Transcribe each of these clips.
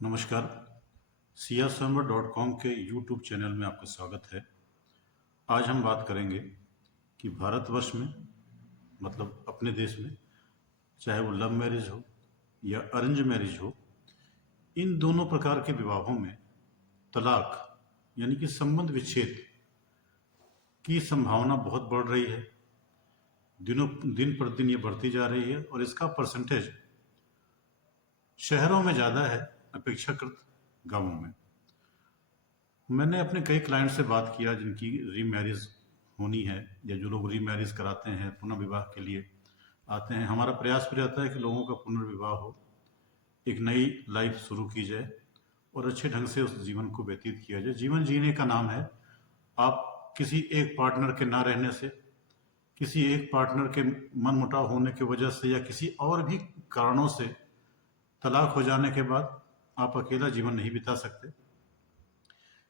नमस्कार। siaswamvar.com के YouTube channel में आपका स्वागत है। आज हम बात करेंगे कि भारतवर्ष में मतलब अपने देश में चाहे वो लव मैरिज हो या अरेंज मैरिज हो, इन दोनों प्रकार के विवाहों में तलाक यानी कि संबंध विच्छेद की संभावना बहुत बढ़ रही है। दिन प्रतिदिन ये बढ़ती जा रही है और इसका परसेंटेज शहरों में ज़्यादा है अपेक्षाकृत गांवों में। मैंने अपने कई क्लाइंट से बात किया जिनकी रीमैरिज होनी है या जो लोग रीमैरिज कराते हैं, पुनर्विवाह के लिए आते हैं। हमारा प्रयास भी रहता है कि लोगों का पुनर्विवाह हो, एक नई लाइफ शुरू की जाए और अच्छे ढंग से उस जीवन को व्यतीत किया जाए। जीवन जीने का नाम है। आप किसी एक पार्टनर के ना रहने से, किसी एक पार्टनर के मनमुटाव होने की वजह से या किसी और भी कारणों से तलाक हो जाने के बाद आप अकेला जीवन नहीं बिता सकते।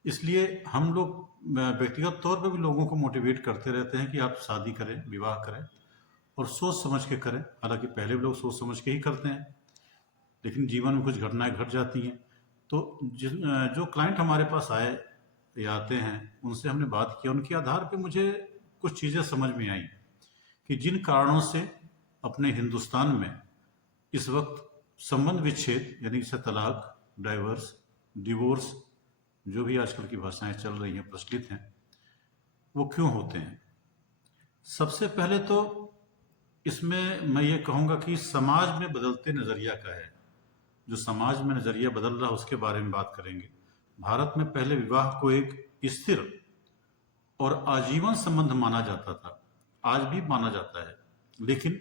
इसलिए हम लोग व्यक्तिगत तौर पर भी लोगों को मोटिवेट करते रहते हैं कि आप शादी करें, विवाह करें और सोच समझ के करें। हालांकि पहले भी लोग सोच समझ के ही करते हैं, लेकिन जीवन में कुछ घटनाएं घट जाती हैं। तो जो क्लाइंट हमारे पास आए या आते हैं, उनसे हमने बात किया। उनके आधार पे मुझे कुछ चीज़ें समझ में आई कि जिन कारणों से अपने हिंदुस्तान में इस वक्त संबंध विच्छेद यानी जैसे तलाक, डाइवर्स, डिवोर्स, जो भी आजकल की भाषाएं चल रही हैं, प्रचलित हैं, वो क्यों होते हैं। सबसे पहले तो इसमें मैं ये कहूँगा कि समाज में बदलते नज़रिया का है। जो समाज में नज़रिया बदल रहा है उसके बारे में बात करेंगे। भारत में पहले विवाह को एक स्थिर और आजीवन संबंध माना जाता था, आज भी माना जाता है, लेकिन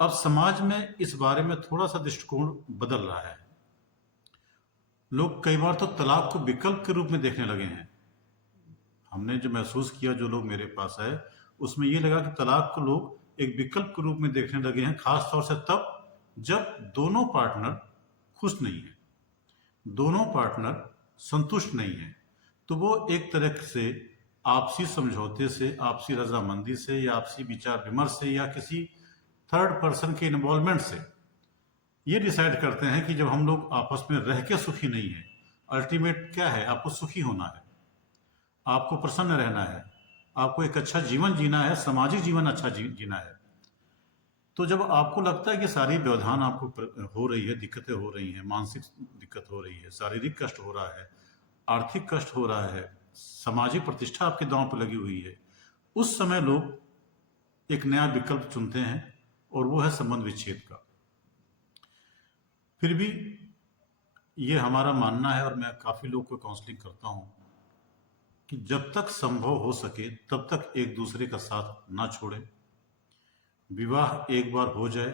अब समाज में इस बारे में थोड़ा सा दृष्टिकोण बदल रहा है। लोग कई बार तो तलाक को विकल्प के रूप में देखने लगे हैं। हमने जो महसूस किया, जो लोग मेरे पास आए, उसमें ये लगा कि तलाक को लोग एक विकल्प के रूप में देखने लगे हैं, खास तौर से तब जब दोनों पार्टनर खुश नहीं है, दोनों पार्टनर संतुष्ट नहीं है। तो वो एक तरह से आपसी समझौते से, आपसी रजामंदी से या आपसी विचार विमर्श से या किसी थर्ड पर्सन के इन्वॉल्वमेंट से ये डिसाइड करते हैं कि जब हम लोग आपस में रह के सुखी नहीं है, अल्टीमेट क्या है, आपको सुखी होना है, आपको प्रसन्न रहना है, आपको एक अच्छा जीवन जीना है, सामाजिक जीवन अच्छा जीना है। तो जब आपको लगता है कि सारी व्यवधान आपको हो रही है, दिक्कतें हो रही हैं, मानसिक दिक्कत हो रही है, शारीरिक कष्ट हो रहा है, आर्थिक कष्ट हो रहा है, सामाजिक प्रतिष्ठा आपके दांव पर लगी हुई है, उस समय लोग एक नया विकल्प चुनते हैं और वो है संबंध विच्छेद का। फिर भी ये हमारा मानना है और मैं काफ़ी लोग को काउंसलिंग करता हूँ कि जब तक संभव हो सके तब तक एक दूसरे का साथ ना छोड़ें। विवाह एक बार हो जाए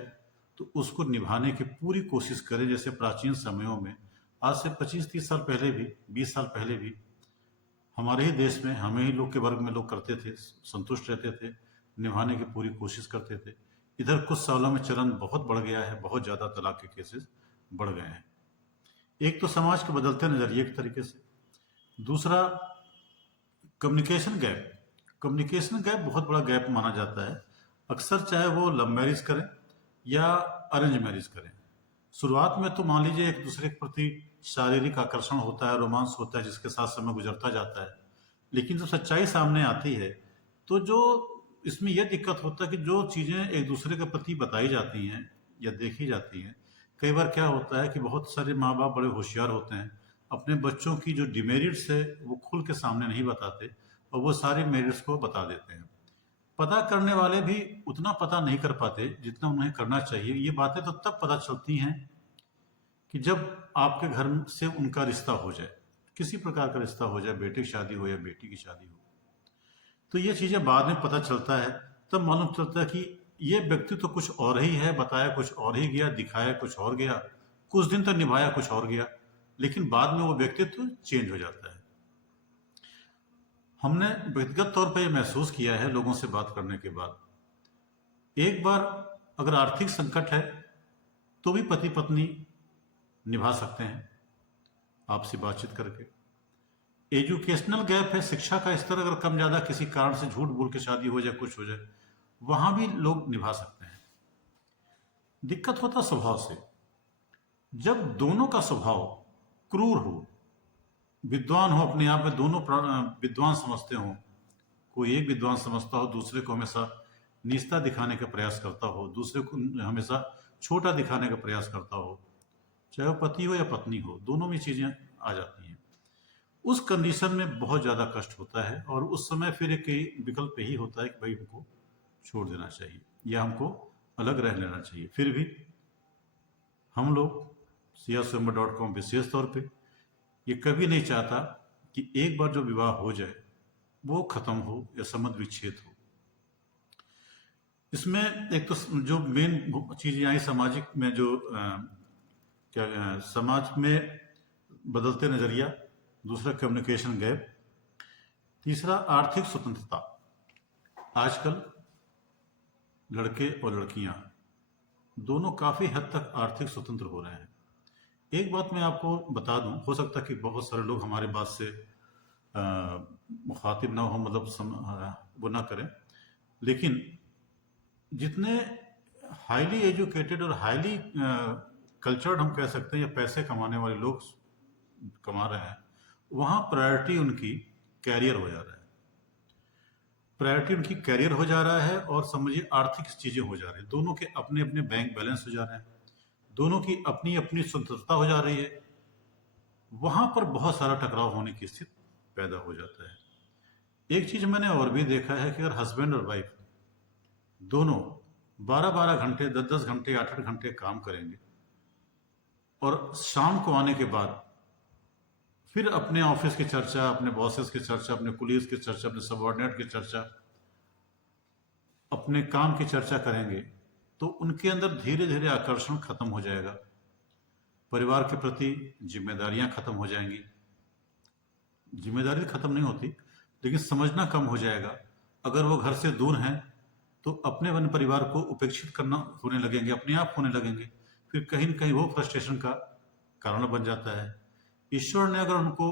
तो उसको निभाने की पूरी कोशिश करें। जैसे प्राचीन समयों में, आज से 25-30 साल पहले भी, 20 साल पहले भी हमारे ही देश में, हमें ही लोग के वर्ग में लोग करते थे, संतुष्ट रहते थे, निभाने की पूरी कोशिश करते थे। इधर कुछ सालों में चलन बहुत बढ़ गया है, बहुत ज़्यादा तलाक के केसेस बढ़ गए हैं। एक तो समाज के बदलते नज़रिए के तरीके से, दूसरा कम्युनिकेशन गैप। कम्युनिकेशन गैप बहुत बड़ा गैप माना जाता है। अक्सर चाहे वो लव मैरिज करें या अरेंज मैरिज करें, शुरुआत में तो मान लीजिए एक दूसरे के प्रति शारीरिक आकर्षण होता है, रोमांस होता है, जिसके साथ समय गुजरता जाता है। लेकिन जब सच्चाई सामने आती है तो जो इसमें यह दिक्कत होता है कि जो चीज़ें एक दूसरे के प्रति बताई जाती हैं या देखी जाती हैं, कई बार क्या होता है कि बहुत सारे माँ बाप बड़े होशियार होते हैं, अपने बच्चों की जो डिमेरिट्स है वो खुल के सामने नहीं बताते और वो सारे मेरिट्स को बता देते हैं। पता करने वाले भी उतना पता नहीं कर पाते जितना उन्हें करना चाहिए। ये बातें तो तब पता चलती हैं कि जब आपके घर से उनका रिश्ता हो जाए, किसी प्रकार का रिश्ता हो जाए, बेटे की शादी हो या बेटी की शादी हो, तो ये चीज़ें बाद में पता चलता है। तब मालूम चलता है कि ये व्यक्ति तो कुछ और ही है, बताया कुछ और ही गया, दिखाया कुछ और गया, कुछ दिन तक निभाया कुछ और गया, लेकिन बाद में वो व्यक्तित्व चेंज हो जाता है। हमने व्यक्तिगत तौर पर यह महसूस किया है लोगों से बात करने के बाद। एक बार अगर आर्थिक संकट है तो भी पति पत्नी निभा सकते हैं आपसी बातचीत करके। एजुकेशनल गैप है, शिक्षा का स्तर अगर कम ज़्यादा किसी कारण से झूठ बोल के शादी हो जाए, कुछ हो जाए, वहाँ भी लोग निभा सकते हैं। दिक्कत होता स्वभाव से। जब दोनों का स्वभाव क्रूर हो, विद्वान हो, अपने आप में दोनों विद्वान समझते हो, कोई एक विद्वान समझता हो, दूसरे को हमेशा नीचता दिखाने का प्रयास करता हो, दूसरे को हमेशा छोटा दिखाने का प्रयास करता हो, चाहे वो पति हो या पत्नी हो, दोनों में चीजें आ जाती हैं। उस कंडीशन में बहुत ज्यादा कष्ट होता है और उस समय फिर एक ही विकल्प यही होता है कि भाई उनको छोड़ देना चाहिए या हमको अलग रह लेना चाहिए। फिर भी हम लोग siaswayamvar.com विशेष तौर पे ये कभी नहीं चाहता कि एक बार जो विवाह हो जाए वो खत्म हो या संबंध विच्छेद हो। इसमें एक तो जो मेन चीज आई सामाजिक में जो समाज में बदलते नजरिया, दूसरा कम्युनिकेशन गैप, तीसरा आर्थिक स्वतंत्रता। आजकल लड़के और लड़कियां दोनों काफी हद तक आर्थिक स्वतंत्र हो रहे हैं। एक बात मैं आपको बता दूं, हो सकता है कि बहुत सारे लोग हमारे बात से मुखातिब ना हो, मतलब वो ना करें, लेकिन जितने हाईली एजुकेटेड और हाईली कल्चर्ड हम कह सकते हैं या पैसे कमाने वाले लोग कमा रहे हैं, वहां प्रायोरिटी उनकी कैरियर हो जा रहा है, प्रायोरिटी उनकी कैरियर हो जा रहा है और समझिए आर्थिक चीजें हो जा रही है। दोनों के अपने अपने बैंक बैलेंस हो जा रहे हैं, दोनों की अपनी अपनी स्वतंत्रता हो जा रही है। वहां पर बहुत सारा टकराव होने की स्थिति पैदा हो जाता है। एक चीज मैंने और भी देखा है कि अगर हस्बैंड और वाइफ दोनों 12-12 घंटे, 10-10 घंटे, 8-8 घंटे काम करेंगे और शाम को आने के बाद फिर अपने ऑफिस की चर्चा, अपने बॉसेस की चर्चा, अपने कुलीग्स की चर्चा, अपने सबऑर्डिनेट की चर्चा, अपने काम की चर्चा करेंगे, तो उनके अंदर धीरे धीरे आकर्षण खत्म हो जाएगा, परिवार के प्रति जिम्मेदारियां खत्म हो जाएंगी। जिम्मेदारी खत्म नहीं होती, लेकिन समझना कम हो जाएगा। अगर वो घर से दूर हैं तो अपने वन परिवार को उपेक्षित करना होने लगेंगे, अपने आप होने लगेंगे, फिर कहीं न कहीं वो फ्रस्ट्रेशन का कारण बन जाता है। ईश्वर ने अगर उनको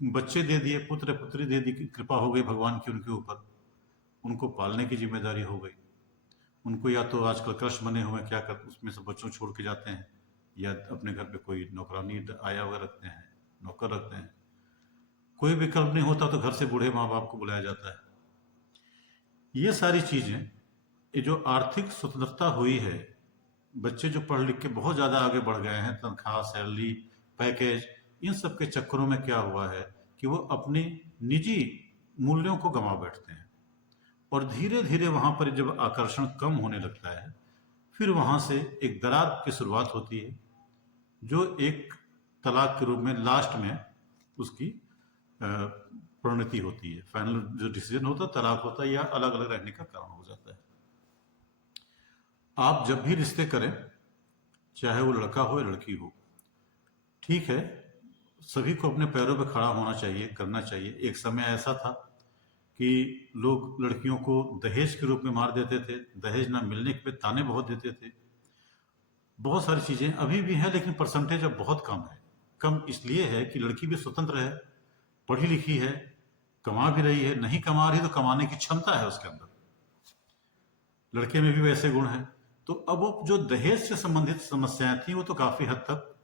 बच्चे दे दिए, पुत्र पुत्री दे दी, कृपा हो गई भगवान की उनके ऊपर, उनको पालने की जिम्मेदारी हो गई। उनको या तो आजकल क्रश बने हुए क्या कर उसमें से बच्चों छोड़ के जाते हैं, या अपने घर पे कोई नौकरानी आया हुआ रखते हैं, नौकर रखते हैं। कोई विकल्प नहीं होता तो घर से बूढ़े माँ बाप को बुलाया जाता है। ये सारी चीजें, ये जो आर्थिक स्वतंत्रता हुई है, बच्चे जो पढ़ लिख के बहुत ज्यादा आगे बढ़ गए हैं, तनख्वाह, सैलरी, पैकेज, इन सब के चक्करों में क्या हुआ है कि वो अपने निजी मूल्यों को गंवा बैठते हैं और धीरे धीरे वहां पर जब आकर्षण कम होने लगता है, फिर वहां से एक दरार की शुरुआत होती है, जो एक तलाक के रूप में लास्ट में उसकी परिणति होती है। फाइनल जो डिसीजन होता है तलाक होता है या अलग अलग रहने का कारण हो जाता है। आप जब भी रिश्ते करें, चाहे वो लड़का हो या लड़की हो, ठीक है, सभी को अपने पैरों पर खड़ा होना चाहिए, करना चाहिए। एक समय ऐसा था कि लोग लड़कियों को दहेज के रूप में मार देते थे, दहेज ना मिलने पे ताने बहुत देते थे। बहुत सारी चीजें अभी भी हैं, लेकिन परसेंटेज अब बहुत कम है। कम इसलिए है कि लड़की भी स्वतंत्र है, पढ़ी लिखी है, कमा भी रही है, नहीं कमा रही तो कमाने की क्षमता है उसके अंदर, लड़के में भी वैसे गुण हैं। तो अब वो जो दहेज से संबंधित समस्याएं थी वो तो काफी हद तक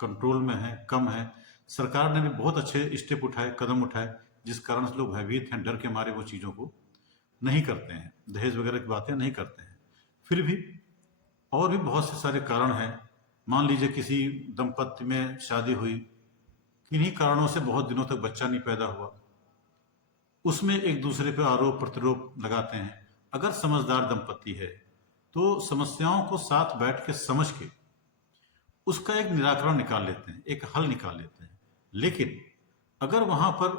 कंट्रोल में है, कम है। सरकार ने भी बहुत अच्छे स्टेप उठाए, कदम उठाए, जिस कारण से लोग भयभीत हैं, डर के मारे वो चीजों को नहीं करते हैं, दहेज वगैरह की बातें नहीं करते हैं। फिर भी और भी बहुत से सारे कारण हैं। मान लीजिए किसी दंपत्ति में शादी हुई, किन्हीं कारणों से बहुत दिनों तक बच्चा नहीं पैदा हुआ, उसमें एक दूसरे पर आरोप प्रत्यारोप लगाते हैं। अगर समझदार दंपत्ति है तो समस्याओं को साथ बैठ के समझ के उसका एक निराकरण निकाल लेते हैं, एक हल निकाल लेते हैं। लेकिन अगर वहां पर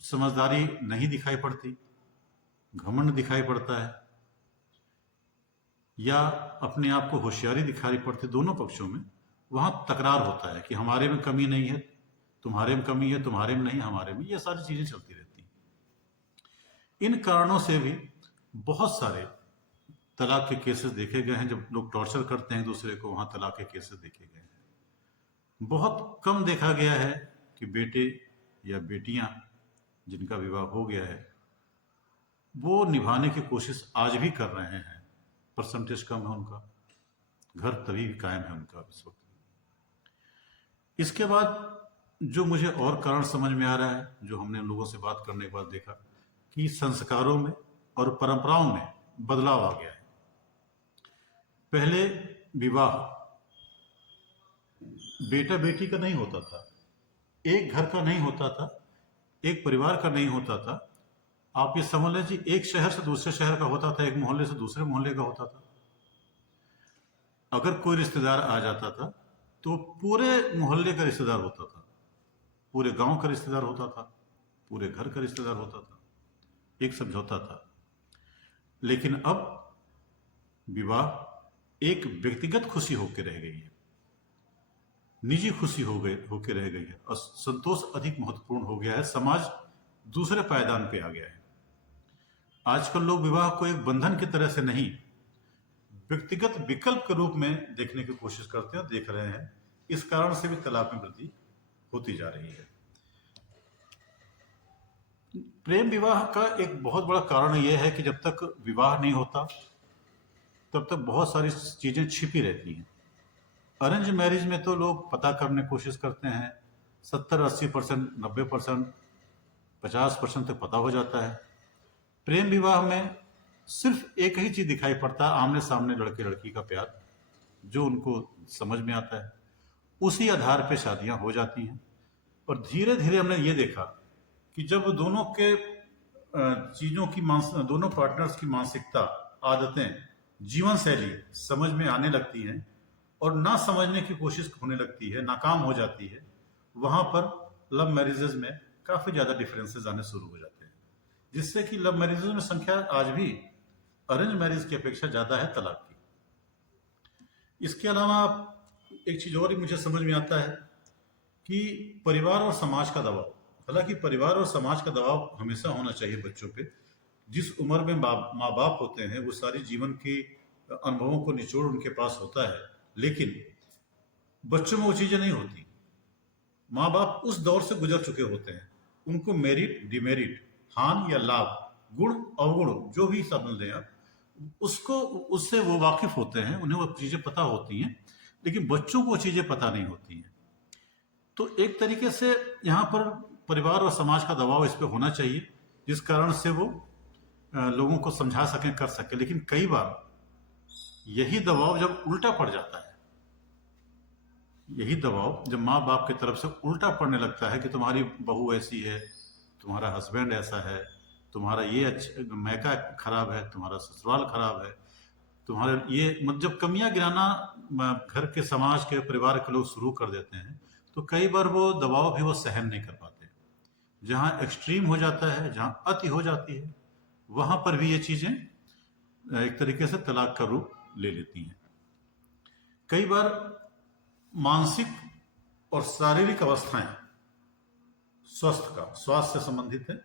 समझदारी नहीं दिखाई पड़ती, घमंड दिखाई पड़ता है, या अपने आप को होशियारी दिखाई पड़ती, दोनों पक्षों में वहां तकरार होता है कि हमारे में कमी नहीं है, तुम्हारे में कमी है, तुम्हारे में नहीं, हमारे में, ये सारी चीजें चलती रहती हैं। इन कारणों से भी बहुत सारे तलाक के केसेस देखे गए हैं। जब लोग टॉर्चर करते हैं दूसरे को, वहां तलाक के केसेस देखे गए हैं। बहुत कम देखा गया है कि बेटे या बेटियां जिनका विवाह हो गया है वो निभाने की कोशिश आज भी कर रहे हैं। परसेंटेज कम है उनका, घर तभी भी कायम है उनका इस वक्त। इसके बाद जो मुझे और कारण समझ में आ रहा है, जो हमने उन लोगों से बात करने के बाद देखा, कि संस्कारों में और परंपराओं में बदलाव आ गया है। पहले विवाह बेटा बेटी का नहीं होता था, एक घर का नहीं होता था, एक परिवार का नहीं होता था। आप ये समझ लीजिए, एक शहर से दूसरे शहर का होता था, एक मोहल्ले से दूसरे मोहल्ले का होता था। अगर कोई रिश्तेदार आ जाता था तो पूरे मोहल्ले का रिश्तेदार होता था, पूरे गांव का रिश्तेदार होता था, पूरे घर का रिश्तेदार होता था। एक समझौता था। लेकिन अब विवाह एक व्यक्तिगत खुशी होकर रह गई है, निजी खुशी होकर रह गई है, और संतोष अधिक महत्वपूर्ण हो गया है। समाज दूसरे पायदान पे आ गया है। आजकल लोग विवाह को एक बंधन की तरह से नहीं, व्यक्तिगत विकल्प के रूप में देखने की कोशिश करते हैं, देख रहे हैं। इस कारण से भी तलाक में वृद्धि होती जा रही है। प्रेम विवाह का एक बहुत बड़ा कारण यह है कि जब तक विवाह नहीं होता तब तक बहुत सारी चीजें छिपी रहती हैं। अरेंज मैरिज में तो लोग पता करने की कोशिश करते हैं, 70-80%, 90%, 50% तक पता हो जाता है। प्रेम विवाह में सिर्फ एक ही चीज दिखाई पड़ता है, आमने सामने लड़के लड़की का प्यार, जो उनको समझ में आता है। उसी आधार पे शादियां हो जाती हैं। और धीरे धीरे हमने ये देखा कि जब दोनों के चीजों की दोनों पार्टनर्स की मानसिकता, आदतें, जीवन शैली समझ में आने लगती हैं और ना समझने की कोशिश होने लगती है, नाकाम हो जाती है, वहां पर लव मैरिजेज में काफी ज्यादा डिफरेंसेस आने शुरू हो जाते हैं, जिससे कि लव मैरिजेज में संख्या आज भी अरेंज मैरिज की अपेक्षा ज्यादा है तलाक की। इसके अलावा एक चीज और ही मुझे समझ में आता है कि परिवार और समाज का दबाव। हालांकि परिवार और समाज का दबाव हमेशा होना चाहिए बच्चों पे। जिस उम्र में माँ बाप होते हैं वो सारी जीवन के अनुभवों को निचोड़ उनके पास होता है, लेकिन बच्चों में वो चीजें नहीं होती। माँ बाप उस दौर से गुजर चुके होते हैं, उनको मेरिट, डिमेरिट, हान या लाभ, गुण अवगुण, जो भी समझ लें आप, उसको उससे वो वाकिफ होते हैं, उन्हें वो चीजें पता होती हैं। लेकिन बच्चों को वो चीजें पता नहीं होती हैं। तो एक तरीके से यहाँ पर परिवार और समाज का दबाव इस पे होना चाहिए, जिस कारण से वो लोगों को समझा सकें, कर सकें। लेकिन कई बार यही दबाव जब उल्टा पड़ जाता है, यही दबाव जब माँ बाप की तरफ से उल्टा पड़ने लगता है कि तुम्हारी बहू ऐसी है, तुम्हारा हस्बैंड ऐसा है, तुम्हारा ये अच्छा मैका खराब है, तुम्हारा ससुराल खराब है, तुम्हारे ये जब कमियां गिराना घर के, समाज के, परिवार के लोग शुरू कर देते हैं, तो कई बार वो दबाव भी वो सहन नहीं कर पाते। जहाँ एक्सट्रीम हो जाता है, जहाँ अति हो जाती है, वहां पर भी ये चीजें एक तरीके से तलाक का रूप ले लेती हैं। कई बार मानसिक और शारीरिक अवस्थाएं स्वास्थ्य से संबंधित है।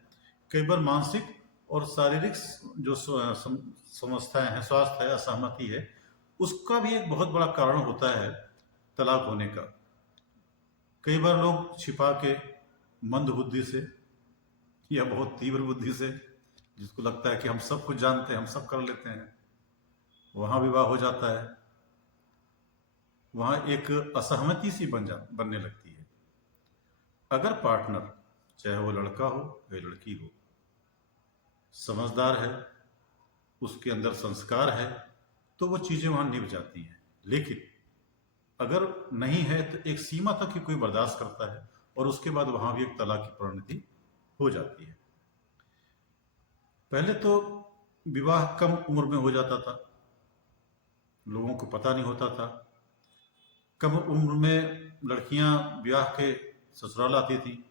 कई बार मानसिक और शारीरिक जो समस्याएं हैं, स्वास्थ्य है, असहमति है, उसका भी एक बहुत बड़ा कारण होता है तलाक होने का। कई बार लोग छिपा के मंद बुद्धि से या बहुत तीव्र बुद्धि से, जिसको लगता है कि हम सब कुछ जानते हैं, हम सब कर लेते हैं, वहां विवाह हो जाता है। वहां एक असहमति सी बनने लगती है। अगर पार्टनर, चाहे वो लड़का हो या लड़की हो, समझदार है, उसके अंदर संस्कार है, तो वो चीजें वहां निभ जाती हैं। लेकिन अगर नहीं है तो एक सीमा तक ही कोई बर्दाश्त करता है, और उसके बाद वहां भी एक तलाक की परिणति हो जाती है। पहले तो विवाह कम उम्र में हो जाता था, लोगों को पता नहीं होता था। कम उम्र में लड़कियां ब्याह के ससुराल आती थी,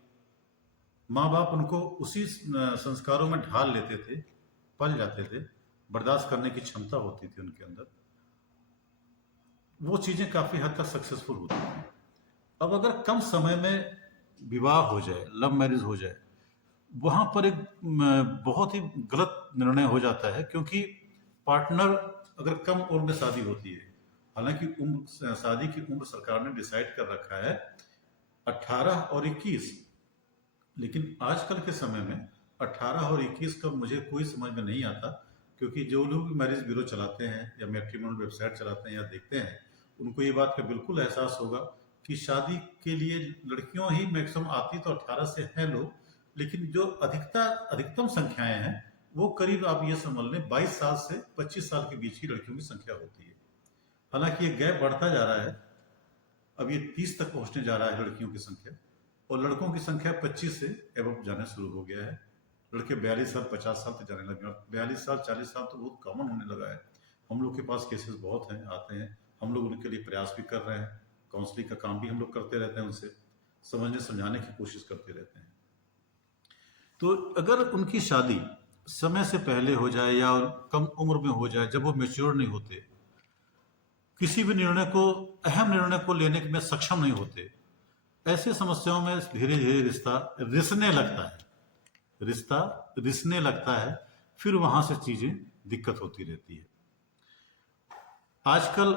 माँ बाप उनको उसी संस्कारों में ढाल लेते थे, पल जाते थे, बर्दाश्त करने की क्षमता होती थी उनके अंदर, वो चीजें काफी हद तक सक्सेसफुल होती थी। अब अगर कम समय में विवाह हो जाए, लव मैरिज हो जाए, वहां पर एक बहुत ही गलत निर्णय हो जाता है, क्योंकि पार्टनर अगर कम उम्र में शादी होती है, हालांकि शादी की उम्र सरकार ने डिसाइड कर रखा है 18 और 21, लेकिन आजकल के समय में 18 और 21 का मुझे कोई समझ में नहीं आता, क्योंकि जो लोग मैरिज ब्यूरो चलाते हैं या मैट्रिमोनियल वेबसाइट चलाते हैं या देखते हैं, उनको ये बात का बिल्कुल एहसास होगा कि शादी के लिए लड़कियों ही मैक्सिमम आती तो 18 से हैं लोग, लेकिन जो अधिकतम संख्याएं हैं वो करीब आप ये समझ लें 22 साल से 25 साल के बीच की लड़कियों की संख्या होती है। हालांकि ये गैप बढ़ता जा रहा है, अब ये 30 तक पहुंचने जा रहा है लड़कियों की संख्या, और लड़कों की संख्या 25 से एबव जाना शुरू हो गया है। लड़के 42 साल 50 साल तक जाने लगे, 42 साल 40 साल तो बहुत कॉमन होने लगा है। हम लोग के पास केसेस बहुत हैं, आते हैं, हम लोग उनके लिए प्रयास भी कर रहे हैं, काउंसलिंग का काम भी हम लोग करते रहते हैं, उनसे समझने समझाने की कोशिश करते रहते हैं। तो अगर उनकी शादी समय से पहले हो जाए या कम उम्र में हो जाए, जब वो मेच्योर नहीं होते, किसी भी अहम निर्णय को लेने में सक्षम नहीं होते, ऐसे समस्याओं में धीरे धीरे रिश्ता रिसने लगता है, फिर वहां से चीजें दिक्कत होती रहती है। आजकल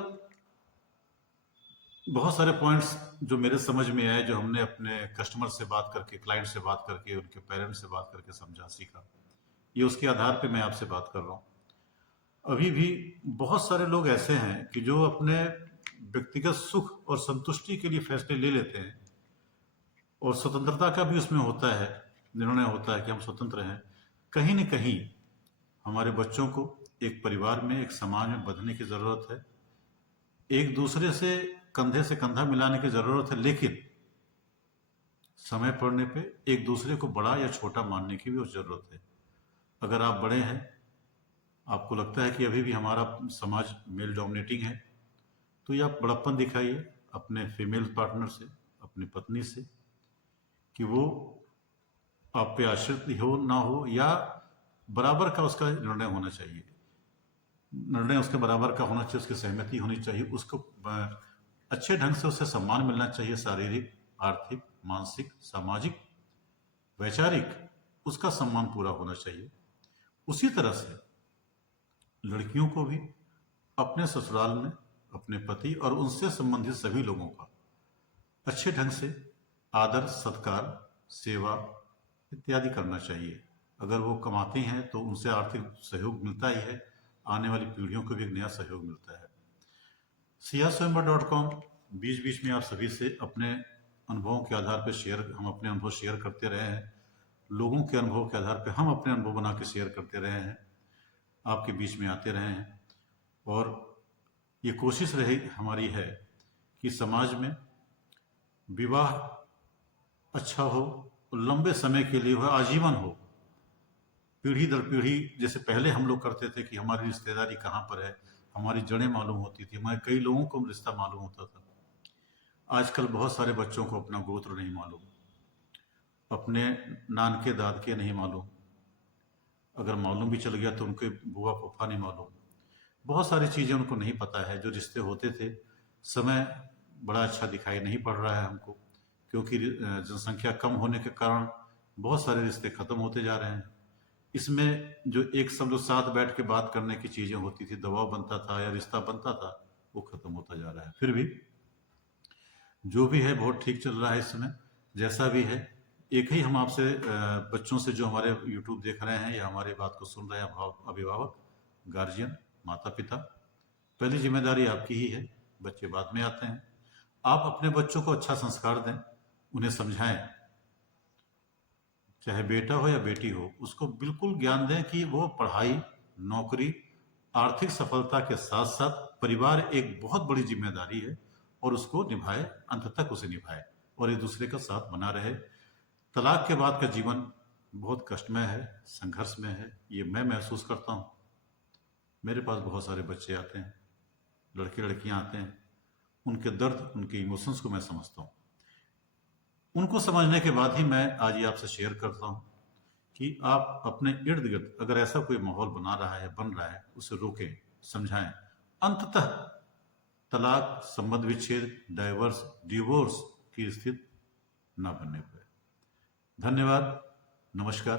बहुत सारे पॉइंट्स जो मेरे समझ में आए, जो हमने अपने कस्टमर से बात करके, क्लाइंट से बात करके, उनके पेरेंट्स से बात करके समझा सीखा, ये उसके आधार पे मैं आपसे बात कर रहा हूँ। अभी भी बहुत सारे लोग ऐसे हैं कि जो अपने व्यक्तिगत सुख और संतुष्टि के लिए फैसले ले लेते हैं, और स्वतंत्रता का भी उसमें होता है, निर्णय होता है कि हम स्वतंत्र हैं। कहीं न कहीं हमारे बच्चों को एक परिवार में, एक समाज में बंधने की जरूरत है, एक दूसरे से कंधा मिलाने की जरूरत है, लेकिन समय पड़ने पे एक दूसरे को बड़ा या छोटा मानने की भी जरूरत है। अगर आप बड़े हैं, आपको लगता है कि अभी भी हमारा समाज मेल डोमिनेटिंग है, तो ये आप बड़प्पन दिखाइए अपने फीमेल पार्टनर से, अपनी पत्नी से, कि वो आप पे आश्रित हो ना हो, या बराबर का उसका निर्णय होना चाहिए, निर्णय उसके बराबर का होना चाहिए, उसकी सहमति होनी चाहिए, उसको अच्छे ढंग से उसे सम्मान मिलना चाहिए, शारीरिक, आर्थिक, मानसिक, सामाजिक, वैचारिक, उसका सम्मान पूरा होना चाहिए। उसी तरह से लड़कियों को भी अपने ससुराल में अपने पति और उनसे संबंधित सभी लोगों का अच्छे ढंग से आदर, सत्कार, सेवा इत्यादि करना चाहिए। अगर वो कमाती हैं तो उनसे आर्थिक सहयोग मिलता ही है, आने वाली पीढ़ियों को भी एक नया सहयोग मिलता है। siaswayamvar.com बीच बीच में आप सभी से अपने अनुभवों के आधार पर हम अपने अनुभव शेयर करते रहे हैं, लोगों के अनुभव के आधार पर हम अपने अनुभव बना के शेयर करते रहे हैं, आपके बीच में आते रहे हैं, और ये कोशिश हमारी है कि समाज में विवाह अच्छा हो, लंबे समय के लिए हो, आजीवन हो, पीढ़ी दर पीढ़ी। जैसे पहले हम लोग करते थे कि हमारी रिश्तेदारी कहाँ पर है, हमारी जड़ें मालूम होती थी, हमारे कई लोगों को रिश्ता मालूम होता था। आजकल बहुत सारे बच्चों को अपना गोत्र नहीं मालूम, अपने नानके दादके नहीं मालूम, अगर मालूम भी चल गया तो उनके बुआ फूफा नहीं मालूम। बहुत सारी चीज़ें उनको नहीं पता है। जो रिश्ते होते थे, समय बड़ा अच्छा दिखाई नहीं पड़ रहा है हमको, क्योंकि जनसंख्या कम होने के कारण बहुत सारे रिश्ते खत्म होते जा रहे हैं। इसमें जो एक सब लोग साथ बैठ के बात करने की चीज़ें होती थी, दबाव बनता था या रिश्ता बनता था, वो खत्म होता जा रहा है। फिर भी जो भी है बहुत ठीक चल रहा है इस समय, जैसा भी है। एक ही हम आपसे बच्चों से जो हमारे YouTube देख रहे हैं या हमारी बात को सुन रहे हैं, अभिभावक, गार्जियन, माता पिता, पहली जिम्मेदारी आपकी ही है, बच्चे बाद में आते हैं। आप अपने बच्चों को अच्छा संस्कार दें, उन्हें समझाएं, चाहे बेटा हो या बेटी हो, उसको बिल्कुल ज्ञान दें कि वो पढ़ाई, नौकरी, आर्थिक सफलता के साथ साथ परिवार एक बहुत बड़ी जिम्मेदारी है, और उसको निभाए, अंत तक उसे निभाए, और एक दूसरे का साथ बना रहे। तलाक के बाद का जीवन बहुत कष्टमय है, संघर्ष में है, ये मैं महसूस करता हूँ। मेरे पास बहुत सारे बच्चे आते हैं, लड़के लड़कियां आते हैं, उनके दर्द, उनके इमोशंस को मैं समझता हूँ। उनको समझने के बाद ही मैं आज ये आपसे शेयर करता हूँ कि आप अपने इर्द गिर्द अगर ऐसा कोई माहौल बन रहा है, उसे रोकें, समझाएं। अंततः तलाक, संबंध विच्छेद, डिवोर्स की स्थिति न बनने पाए। धन्यवाद, नमस्कार।